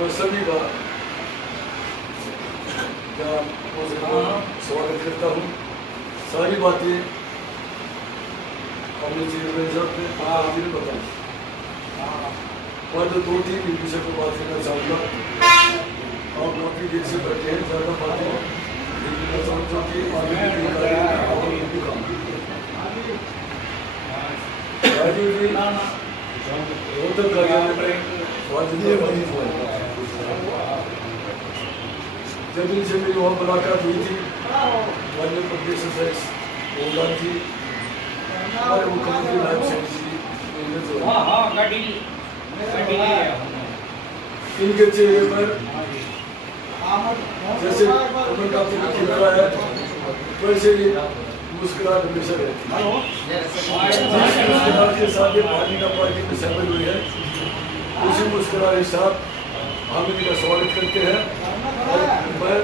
मैं सभी का स्वागत करता हूँ। सारी बातें हमने चेयरमैन साहब ने जी ने बताई, और 2-3 विषय पर बात करना चाहूँगा। आप काफ़ी देर से बैठे हैं, ज़्यादा बातें मैं समझता कि आगे की काम राजीव जी उत्तर कार्यालय में जब इनसे मेरी वहाँ मुलाकात हुई थी, माननीय प्रदेश अध्यक्ष मोहन जी, हमारे मुख्यमंत्री नायब सिंह जी, इनके चेहरे पर जैसे उनका खिल रहा है वैसे ही मुस्कुराहट हमेशा रहती है। मुस्कुराहट के साथ ये भारतीय जनता पार्टी में शामिल हुई है, उसी मुस्कुराहट के साथ हम इनका स्वागत करते हैं। और मैं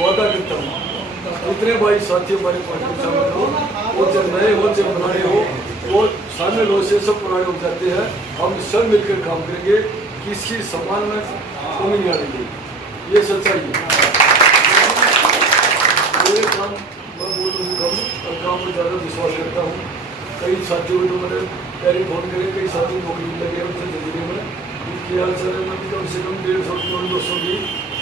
वादा करता हूँ इतने भाई साथी हमारे पार्टी में शामिल हो, वो जब नए हो चाहे पुराने हो, वो शामिल हो से सब पुराने हो जाते हैं। हम सब मिलकर काम करेंगे, किसी सम्मान में कमी नहीं आएगी, ये सच्चाई है। ये काम मैं बोलूँ कम और काम में ज़्यादा विश्वास करता हूँ। कई साथियों को तो मैंने पहले फोन करे, कई साथी नौकरी लगे उनसे जिंदगी में किया सर, मैं कम से कम 150-200 की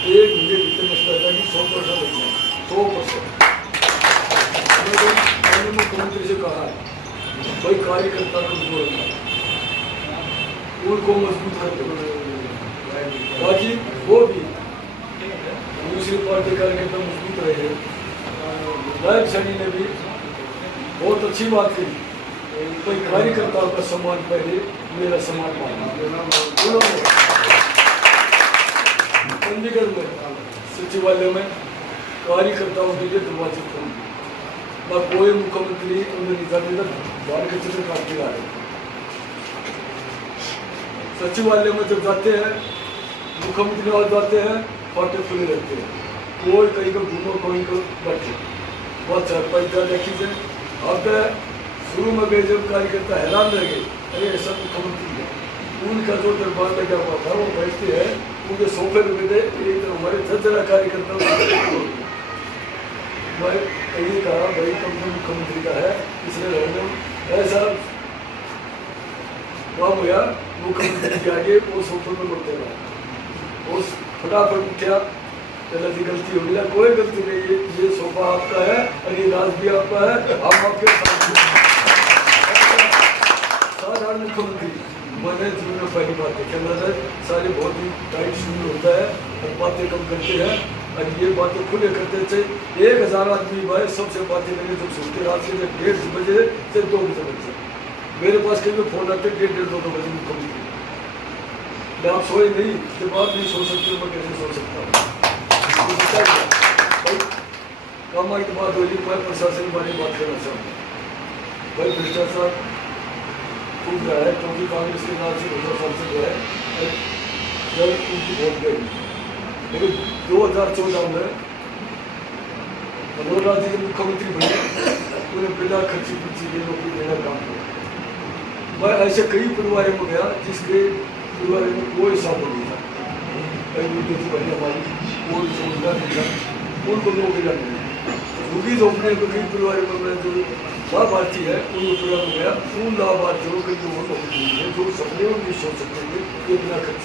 एक महीने भीतर मसला था कि 100% लग जाए, 100%। मैंने मुख्यमंत्री से कहा भाई कार्यकर्ता कमजोर है, उनको मजबूत करते ताकि वो भी दूसरी पार्टी कार्यकर्ता मजबूत रहे। नायब सैनी ने भी बहुत अच्छी बात कही, कोई कार्यकर्ता का सम्मान पहले मेरा सम्मान माना। उन्होंने चंडीगढ़ में सचिवालय में कार्यकर्ताओं के लिए दरवाजे खोल दिए, न कोई मुख्यमंत्री उन्हें निजामी बाहर के चित्र काटते आ रहे। सचिवालय में जब जाते हैं, मुख्यमंत्री और जाते हैं, फाटे खुले रहते हैं, कोई कहीं को घूमो कोई को बैठे, बहुत चारपाई देखी जाए। अब शुरू में गए जब कार्यकर्ता हैरान रह गए, अरे ऐसा मुख्यमंत्री है, उनका जो दरबार लगा हुआ था वो बैठते हैं, उनके सोफे लगे थे, एक तो हमारे 10 कार्यकर्ता मैं कहीं कहा भाई कम से मुख्यमंत्री का है, इसलिए रहने ऐसा काम हुआ। मुख्यमंत्री के आगे वो सोफे में लौटते रहा, वो फटाफट उठा, गलती गलती हो गया, कोई गलती नहीं, ये सोफा आपका है और ये राज भी आपका है, हम आपके साथ। साधारण मुख्यमंत्री मैंने जीवन में पहली बात देखा था, सारे बहुत ही टाइट शुरू होता है और बातें कम करते हैं, और ये बातें खुले करते थे। 1000 आदमी भाई सबसे बातें करें जब सोचते रात के 1:30 बजे से 2 बजे बजे मेरे पास कहीं फोन आते 1:30-2 बजे मुख्यमंत्री, मैं आप सोए नहीं, जब आप नहीं सो सकते मैं कैसे सो सकता हूँ। काम की बात हो रही, मैं प्रशासन के बारे में बात करना चाहूँगा। भाई भ्रष्टाचार खूब रहा है, क्योंकि कांग्रेस के नाम से 2 साल से जो है जब उनकी वोट गई, लेकिन 2014 में मनोहर लाल जी के मुख्यमंत्री बने, उन्हें बिना खर्ची पुर्ची के नौकरी देना काम किया। मैं ऐसे कई परिवारों में गया जिसके परिवार में कोई साधन नहीं था, कई विद्युत बनी हमारी कोई सुविधा नहीं था, उनको नौकरी नहीं रुकी। तो अपने कई परिवारों में मैं जो लाभार्थी है उनको परिवार में गया, उन लाभार्थियों को जो नौकरी है जो सपने में नहीं सोच सकते थे, ये बिना खर्च।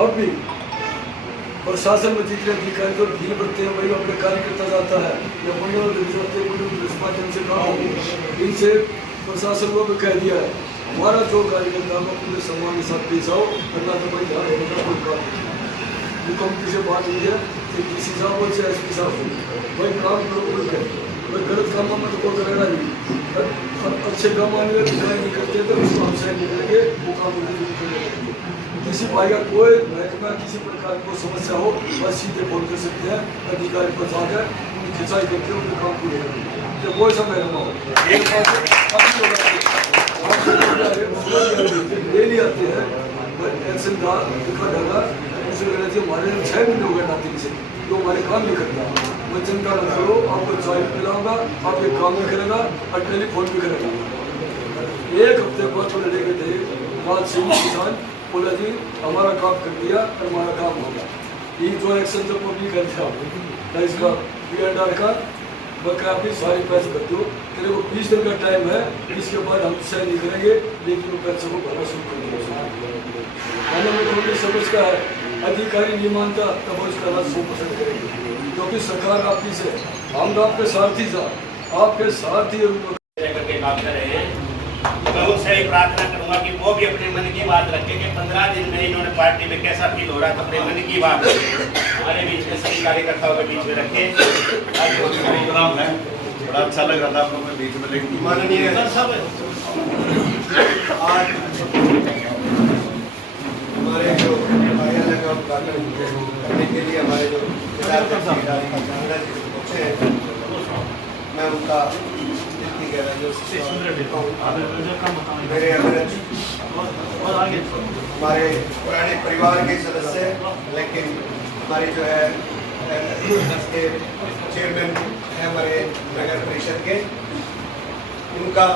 अब भी प्रशासन में जितने अधिकारी जो ढील बढ़ते हैं, वही अपने कार्यकर्ता जाता है या माध्यम से काम, इनसे प्रशासन को भी कह दिया है हमारा जो कार्यकर्ता हम अपने सम्मान के साथ पेश आओ, वरना तो भाई ध्यान रखने का कोई काम नहीं। मुख्यमंत्री से बात हुई है कि किसी साहब हो चाहे एस पी साहब हो, भाई काम करो, कोई कहे भाई गलत काम में तो कोई करेगा नहीं, अच्छे काम आने में नहीं करते तो उसको हम सहन नहीं करेंगे, वो काम करेंगे। किसी भाई का कोई महकमा किसी प्रकार को समस्या हो, बस सीधे फोन कर सकते हैं, अधिकारी पर जाकर उनकी खिंचाई करके उनके काम पूरे करेंगे, जब कोई समय न हो। डेली आते हैं एक्शन का डाला, हमारे 6 महीने हो गए नाते से, जो हमारे काम नहीं करता। मैं चिंता न करो, आपको चाय पिलाऊंगा, आप एक काम भी करेगा और टेलीफोन भी करेगा। एक हफ्ते बाद थोड़े लेके थे राज सिंह किसान बोला जी हमारा काम कर दिया, हमारा काम होगा। ये जो एक्शन जब पब्लिक करता है इसका पीएनआर का बकाया भी सारी पैसे भर दो, तेरे को 20 दिन का टाइम है, इसके बाद हम साइन नहीं करेंगे, लेकिन वो पैसे को भरना शुरू कर देंगे। मानो में तो समझ का है, अधिकारी नहीं मानता तब उसका राज 100% करेंगे, क्योंकि सरकार आपकी से, हम आपके सारथी था, आपके सारथी करके काम कर रहे हैं। मैं उनसे ही प्रार्थना करूंगा कि वो भी अपने मन की बात रखें कि 15 दिन में इन्होंने पार्टी में कैसा फील हो रहा है, तो अपने मन की बात हमारे बीच में सभी कार्यकर्ताओं के बीच में रखें। प्रोग्राम है, बड़ा अच्छा लग रहा था आप लोगों के बीच में, लेकिन माननीय सब आज हमारे जो कार्यालय का उद्घाटन करने के लिए हमारे जो पहुँचे हैं, मैं उनका इतनी गहराइयों से मेरे अग्रज हमारे पुराने परिवार के सदस्य, लेकिन हमारी जो है के चेयरमैन है हमारे नगर परिषद के, उनका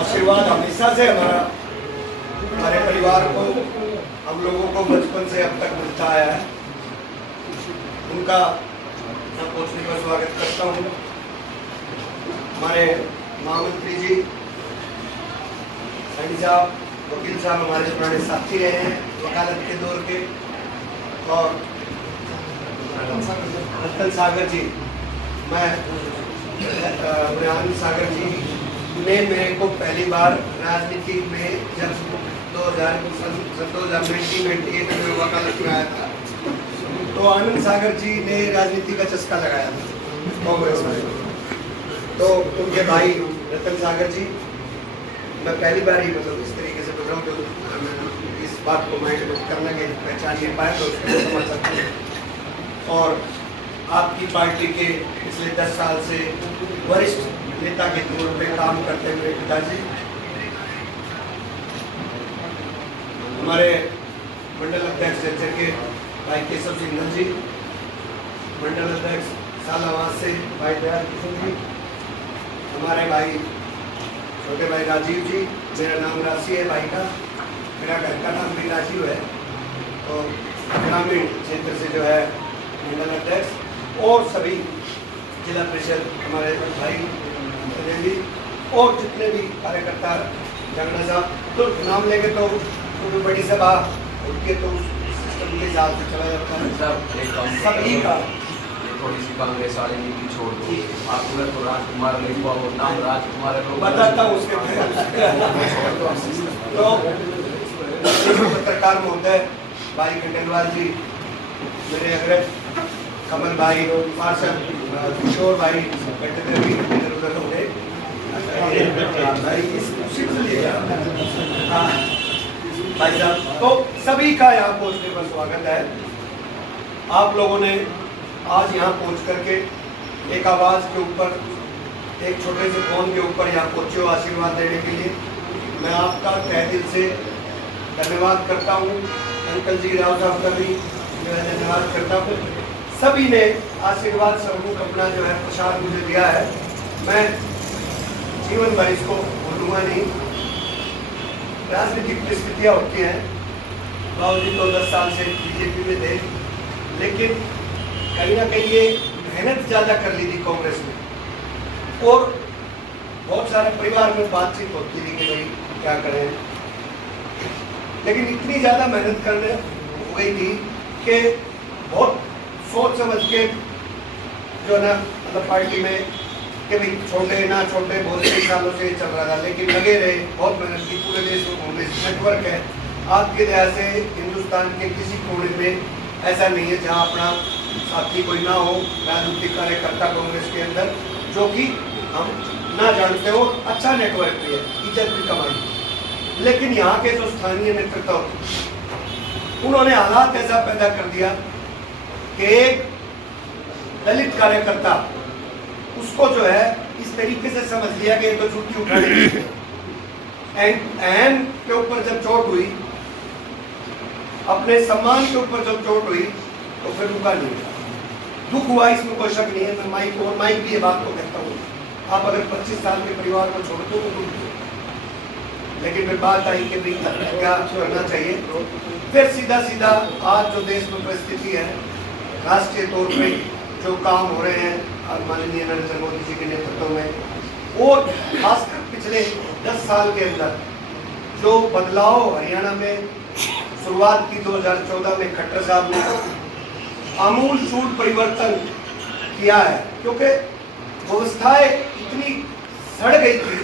आशीर्वाद हमेशा से हमारे परिवार को, हम लोगों को बचपन से अब तक मिलता आया है। उनका मैं पहुँचने का स्वागत करता हूँ। हमारे महामंत्री जी, सैनी साहब, वकील साहब हमारे पुराने साथी रहे हैं वकालत के दौर के, और रतन सागर जी, मैं आनंद सागर जी ने मेरे को पहली बार राजनीति में जब 1998 में वकालत में आया था, तो आनंद सागर जी ने राजनीति का चस्का लगाया था कांग्रेस में। तो उनके भाई रतन सागर जी, मैं पहली बार ही मतलब इस तरीके से बोल रहा हूँ, तो इस बात को मैं करने के पहचान नहीं पाया, तो उसको समझ सकता हूँ। और आपकी पार्टी के पिछले 10 साल से वरिष्ठ नेता के तौर पे काम करते हुए पिताजी, हमारे मंडल अध्यक्ष जज्जर के भाई केशव सिंह जी, मंडल अध्यक्ष सालावास से भाई दयाल किशन जी, हमारे भाई छोटे भाई राजीव जी, मेरा नाम राशि है भाई का, मेरा घर का नाम भी राजीव है, और ग्रामीण क्षेत्र से जो है मंडल अध्यक्ष, और सभी जिला परिषद हमारे भाई जी, और जितने भी कार्यकर्ता झगड़ा साहब, तो नाम लेंगे तो बड़ी सभा उनके तो सिस्टम के हिसाब से चला जाता है सभी का। थोड़ी सी कांग्रेस वाली नीति छोड़ दो, आप उधर तो राजकुमार नहीं हुआ, वो नाम राजकुमार है, बताता हूँ उसके तो पत्रकार महोदय भाई खंडेलवाल जी, मेरे अग्रज कमल भाई, पार्षद किशोर भाई, इधर उधर हो गए भाई साहब, तो सभी का यहाँ पहुँचने पर स्वागत है। आप लोगों ने आज यहाँ पहुँच करके एक आवाज़ के ऊपर, एक छोटे से फोन के ऊपर यहाँ पहुँचे हो आशीर्वाद देने के लिए, मैं आपका तहे दिल से धन्यवाद करता हूँ। अंकल जी राव साहब का भी जो है धन्यवाद करता हूँ। सभी ने आशीर्वाद स्वरूप अपना जो है प्रसाद मुझे दिया है, मैं जीवन भर इसको भूलूंगा नहीं। राजनीतिक परिस्थितियाँ होती हैं, बाबूजी तो 10 साल से बीजेपी में थे, लेकिन कहीं ना कहीं ये मेहनत ज़्यादा कर ली थी कांग्रेस में, और बहुत सारे परिवार में बातचीत होती थी कि भाई क्या करें, लेकिन इतनी ज़्यादा मेहनत करने हो गई थी कि बहुत सोच समझ के जो है ना मतलब पार्टी में कि भाई छोटे ना छोटे बहुत कई सालों से चल रहा था, लेकिन लगे रहे, बहुत मेहनत की, पूरे देश में कांग्रेस नेटवर्क है। आपके दया से हिंदुस्तान के किसी कोने में ऐसा नहीं है जहां अपना साथी कोई ना हो, राजनीतिक कार्यकर्ता कांग्रेस के अंदर, जो कि हम ना जानते हो। अच्छा नेटवर्क भी है, इज्जत भी कमाई, लेकिन यहाँ के जो स्थानीय नेतृत्व, उन्होंने हालात ऐसा पैदा कर दिया कि एक दलित कार्यकर्ता उसको जो है इस तरीके से समझ लिया कि ये तो छुट्टी उठाने एन के ऊपर जब चोट हुई, अपने सम्मान के ऊपर जब चोट हुई, तो फिर रुका नहीं। दुख हुआ, इसमें कोई शक नहीं है। मैं माइक भी ये बात को कहता हूँ, आप अगर 25 साल के परिवार को छोड़ते हो तो लेकिन फिर बात आई कि भाई क्या करना चाहिए। फिर सीधा सीधा आज जो देश में परिस्थिति है, राष्ट्रीय तौर पे जो काम हो रहे हैं माननीय नरेंद्र मोदी जी के नेतृत्व में, और खासकर पिछले 10 साल के अंदर जो बदलाव हरियाणा में शुरुआत की 2014 में खट्टर साहब ने आमूल चूल परिवर्तन किया है, क्योंकि व्यवस्थाएं इतनी सड़ गई थी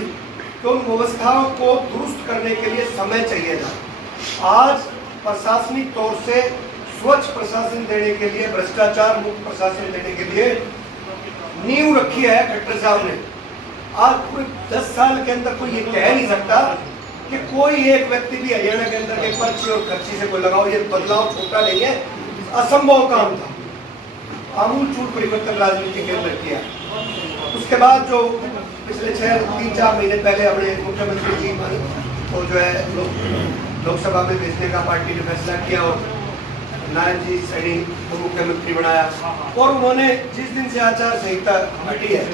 कि उन व्यवस्थाओं को दुरुस्त करने के लिए समय चाहिए था। आज प्रशासनिक तौर से स्वच्छ प्रशासन देने के लिए, भ्रष्टाचार मुक्त प्रशासन देने के लिए नींव रखी है खट्टर साहब ने। आज पूरे 10 साल के अंदर कोई ये कह नहीं सकता कि कोई एक व्यक्ति भी हरियाणा के अंदर के पर्ची और खर्ची से कोई लगाओ, ये बदलाव छोटा नहीं है, असंभव काम था। आमूल चूल परिवर्तन राजनीति के अंदर किया। उसके बाद जो पिछले 3-4 महीने पहले अपने मुख्यमंत्री जी को जो है लोकसभा में भेजने का पार्टी ने फैसला किया और नायब जी सैनी को मुख्यमंत्री बनाया, और उन्होंने जिस दिन से आचार संहिता हटी है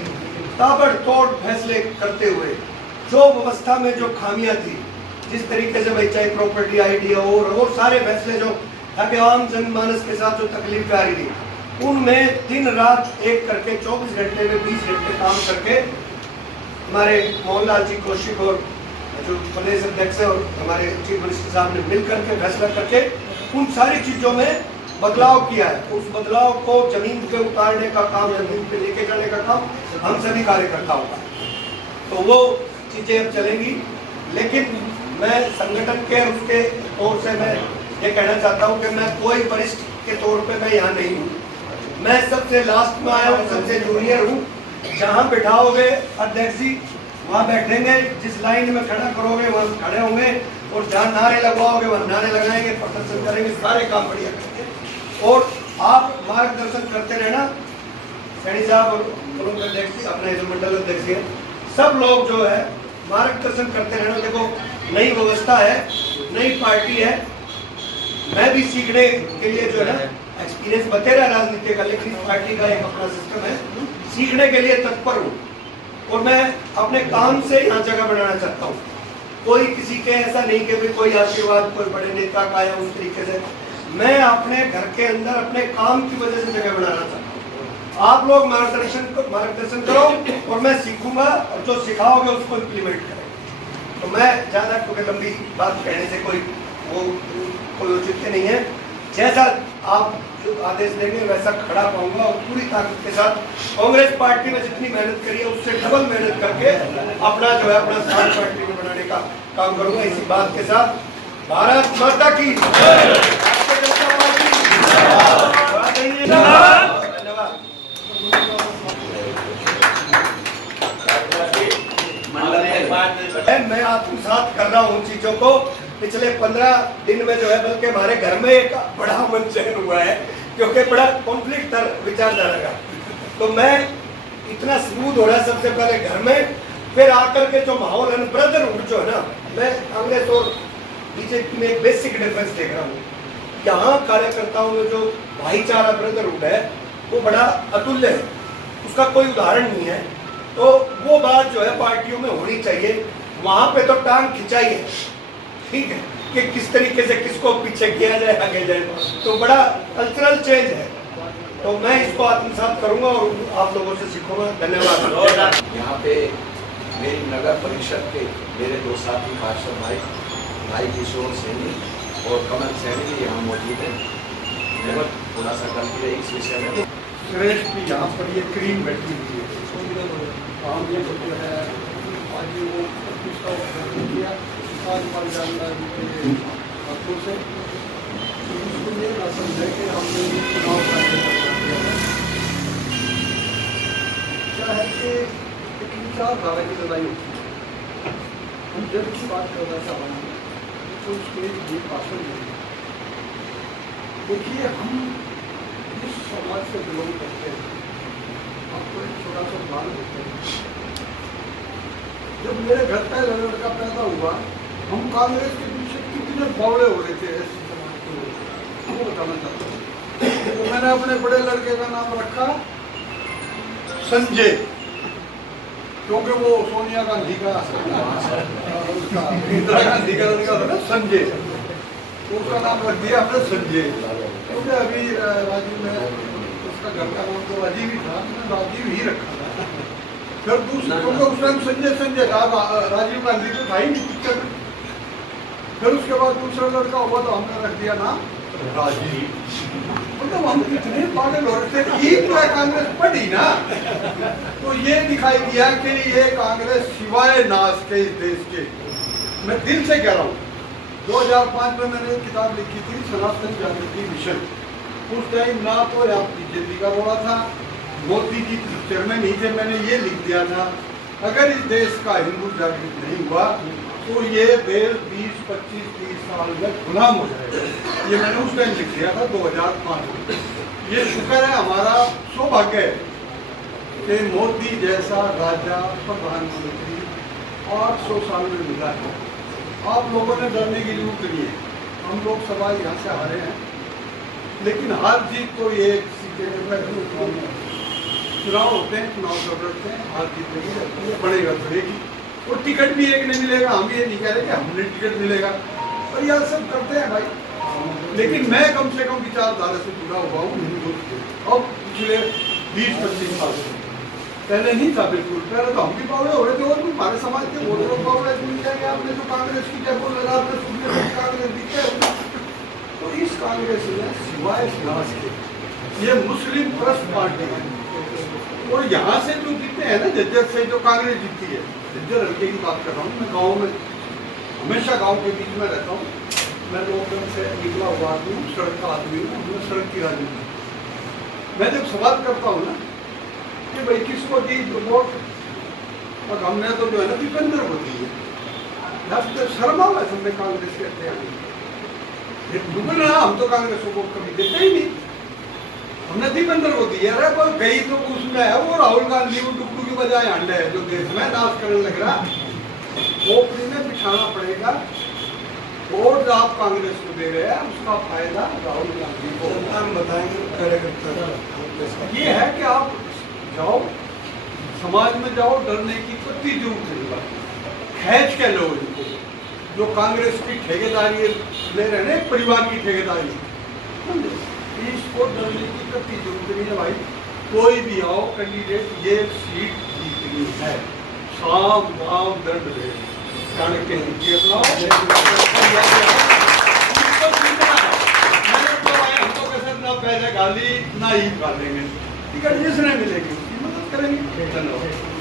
ताबड़तोड़ फैसले करते हुए जो व्यवस्था में जो खामियां थी, जिस तरीके से भाई चाहे प्रॉपर्टी आईडी और सारे फैसले जो ताकि आम जनमानस के साथ जो तकलीफ आ रही थी, उनमें दिन रात एक करके 24 घंटे में 20 घंटे काम करके हमारे मोहनलाल जी कौशिक और जो प्रदेश अध्यक्ष है और हमारे चीफ मिनिस्टर साहब ने मिल करके फैसला करके उन सारी चीजों में बदलाव किया है। उस बदलाव को जमीन पे उतारने का काम, जमीन पे लेके जाने का काम हम सभी कार्यकर्ताओं का, तो वो चीजें अब चलेंगी। लेकिन मैं संगठन के उसके तौर से मैं ये कहना चाहता हूँ कि मैं कोई वरिष्ठ के तौर पे मैं यहाँ नहीं हूँ, मैं सबसे लास्ट में आया हूँ, सबसे जूनियर हूँ। जहाँ बिठाओगे अध्यक्ष जी वहाँ बैठेंगे, जिस लाइन में खड़ा करोगे वहाँ खड़े होंगे, और जहाँ नारे लगवाओगे वहाँ नारे लगाएंगे, प्रदर्शन करेंगे, सारे काम बढ़िया करेंगे। और आप मार्गदर्शन करते रहना, सैनी साहब और प्रमुख अध्यक्ष जी, अपने जो मंडल अध्यक्ष है, सब लोग जो है मार्गदर्शन करते रहना। देखो नई व्यवस्था है, नई पार्टी है, मैं भी सीखने के लिए जो है ना एक्सपीरियंस बतेरा राजनीति का, लेकिन इस पार्टी का एक अपना सिस्टम है, सीखने के लिए तत्पर हूँ और मैं अपने काम से यहाँ जगह बनाना चाहता हूँ। कोई किसी के ऐसा नहीं कि भाई कोई आशीर्वाद कोई बड़े नेता का या उस तरीके से, मैं अपने घर के अंदर अपने काम की वजह से जगह बनाना चाहता हूँ। आप लोग मार्गदर्शन करो और मैं सीखूंगा, और जो सिखाओगे उसको इम्प्लीमेंट करें। तो मैं ज़्यादा क्योंकि लंबी बात कहने से कोई औचित्य नहीं है। जैसा आप जो आदेश देंगे वैसा खड़ा पाऊंगा, और पूरी ताकत के साथ कांग्रेस पार्टी में जितनी मेहनत करी है उससे डबल मेहनत करके अपना जो है अपना स्थान पार्टी में बनाने का काम करूंगा। इसी बात के साथ भारत माता की भारतीय जनता पार्टी धन्यवाद। मैं आत्मसात कर रहा हूँ चीजों को। पिछले 15 दिन में जो है बल्कि हमारे घर में एक बड़ा मंचन हुआ है, क्योंकि बड़ा कॉन्फ्लिक्ट था विचारधारा का। तो मैं इतना स्मूथ हो रहा है सबसे पहले घर में, फिर आकर के जो माहौल है ब्रदरहुड जो है ना, मैं कांग्रेस और बीजेपी में एक बेसिक डिफरेंस देख रहा हूँ। यहाँ कार्यकर्ताओं में जो भाईचारा ब्रदरहुड है वो बड़ा अतुल्य है, उसका कोई उदाहरण नहीं है। तो वो बात जो है पार्टियों में होनी चाहिए। वहाँ पे तो टांग खिंचाई है, ठीक है, कि किस तरीके से किसको पीछे किया जाए आगे जाए, तो बड़ा कल्चरल चेंज है। तो मैं इसको आत्मसात करूंगा और आप लोगों से सीखूंगा। धन्यवाद। यहाँ पे मेरी नगर परिषद के मेरे 2 साथी पार्षद भाई किशोर सैनी और कमल सैनी भी यहाँ मौजूद है। थोड़ा सा गलती है इस विषय में। श्रेष्ठ भी यहाँ पर ये क्रीम बैठी हुई है, काम ये जो है आज वो प्रतिष्ठा किया आज पर जानना के हाथों से, इसको ये ना समझे कि हमने चुनाव क्या है कि एक विचारधारा की लड़ाई होती है। हम जब की बात कर रहा था तो उसके ये भाषण में देखिए, हम जिस समाज से बिलोंग करते हैं, आपको एक छोटा सा उदाहरण देते हैं। जब मेरे घर का लड़का पैदा हुआ, हम कांग्रेस के पीछे कितने बावड़े हो रहे थे ऐसे समाज के लोग, वो बताना चाहता हूँ। तो मैंने अपने बड़े लड़के का नाम रखा संजय। क्योंकि वो सोनिया गांधी का उसका इंदिरा गांधी का लड़का था ना संजय, तो उसका नाम रख दिया हमने संजय, क्योंकि अभी राजीव में उसका घर का नाम तो राजीव ही था, मैंने राजीव ही रखा था। फिर दूसरा क्योंकि उस टाइम संजय संजय था, राजीव गांधी तो था ही नहीं पिक्चर में। फिर उसके बाद दूसरा लड़का हुआ तो हमने रख दिया नाम राजीव। मतलब हम कितने पागल हो रहे थे, एक तो कांग्रेस पड़ी ना, तो ये दिखाई दिया कि ये कांग्रेस सिवाय नाश के इस देश के। मैं दिल से कह रहा हूँ, 2005 में मैंने एक किताब लिखी थी सनातन जागृति मिशन। उस टाइम ना तो आपकी बीजेपी का रोड़ा था, मोदी जी चेयरमैन नहीं थे, मैंने ये लिख दिया था अगर इस देश का हिंदू जागृत नहीं हुआ तो ये देश 20, 25, 30 साल में गुलाम हो जाएगा। ये मैंने उस टाइम लिख दिया था 2005 में। ये शुक्र है, हमारा सौभाग्य है कि मोदी जैसा राजा प्रधानमंत्री 800 साल में मिला है। आप लोगों ने डरने की जरूरत नहीं है, हम लोग सवाल यहाँ से हारे हैं, लेकिन हार जीत तो ये सीटे चुनाव होते हैं, चुनाव सब लड़ते हैं, हार जीत नहीं रहती है, बढ़ेगा बढ़ेगी। और टिकट भी एक नहीं मिलेगा, हम ये नहीं कह रहे कि हमने टिकट मिलेगा, और यह सब करते हैं भाई। लेकिन मैं कम से कम विचारधारा से जुड़ा हुआ हूँ हिंदू से, और पिछले 20-25 साल से। पहले नहीं था बिल्कुल, पहले तो हम भी पावड़े हो रहे थे और भी हमारे समाज के वो लोग पावड़े सुन जाएंगे आपने जो कांग्रेस की जयपुर लगा आपने सुनने कांग्रेस दिखते हैं। तो इस कांग्रेस में सिवाय विनाश के ये मुस्लिम ट्रस्ट पार्टी है, और यहाँ से जो जीते हैं ना जज्जर से जो कांग्रेस जीती है, जज्जर हल्के की बात कर रहा हूँ मैं, गाँव में हमेशा गाँव के बीच में रहता हूँ मैं, लोगों से निकला हुआ आदमी हूँ, सड़क का आदमी हूँ, मैं सड़क की राजनीति। मैं जब सवाल करता हूँ ना कि भाई किसको दी वोट, और हमने तो जो है ना दीपेंद्र को दी है, शर्मा है हमने कांग्रेस के ना, हम तो कांग्रेस को वोट कभी देते ही नहीं, हमने दीपेंद्र को दी है। अरे गई तो उसमें है वो राहुल गांधी, वो टुकटू की बजाय अंडे है जो देश में नाश करने लग रहा, खोपड़ी में बिछाना पड़ेगा। वोट आप कांग्रेस को दे रहे हैं, उसका फायदा राहुल गांधी को। हम बताएंगे कार्यकर्ता ये है कि आप जाओ समाज में जाओ, डरने की कोई जरूरत नहीं, खींच के लो इनको। जो कांग्रेस की ठेकेदारी ले रहे हैं, परिवार की ठेकेदारी, इसको डरने की कोई जरूरत नहीं है भाई। कोई भी आओ कैंडिडेट, ये सीट जीतनी है, साम दाम दंड दे चाणक्य हम तो कैसे ना पैसे गाली ना ही गालेंगे, टिकट जिसने मिलेगी उसकी मदद करेंगे। धन्यवाद।